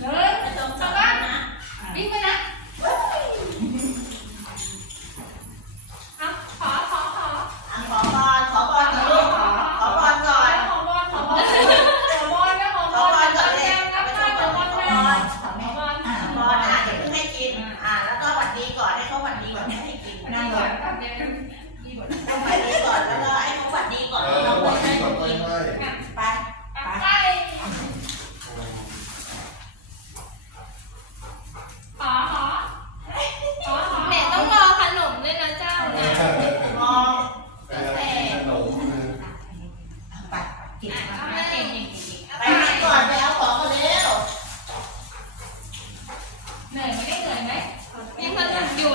เดินไปตรงสะบัดนะวิ่งไปนะเอาขอขอขออะขอบอลขอบอลก่อนลูกขอบอลก่อนขอบอลขอบอลขอบอลนะขอบขออบลอลก่อนเลยรัไปบชได้มขก่ออบนขอบอลนะลขอบขอบอลอะขอบอลอะเดี๋ยวเพิ่งให้กิน อะแล้วก็หวัดดีก่อนให้เขาหวัดดีก่อนให้กินนั่งก่อน ทำเนี่ยดีกว่า ทำไม เหนื่อยไหมเหนื่อยไหมมีงสนุกอยู่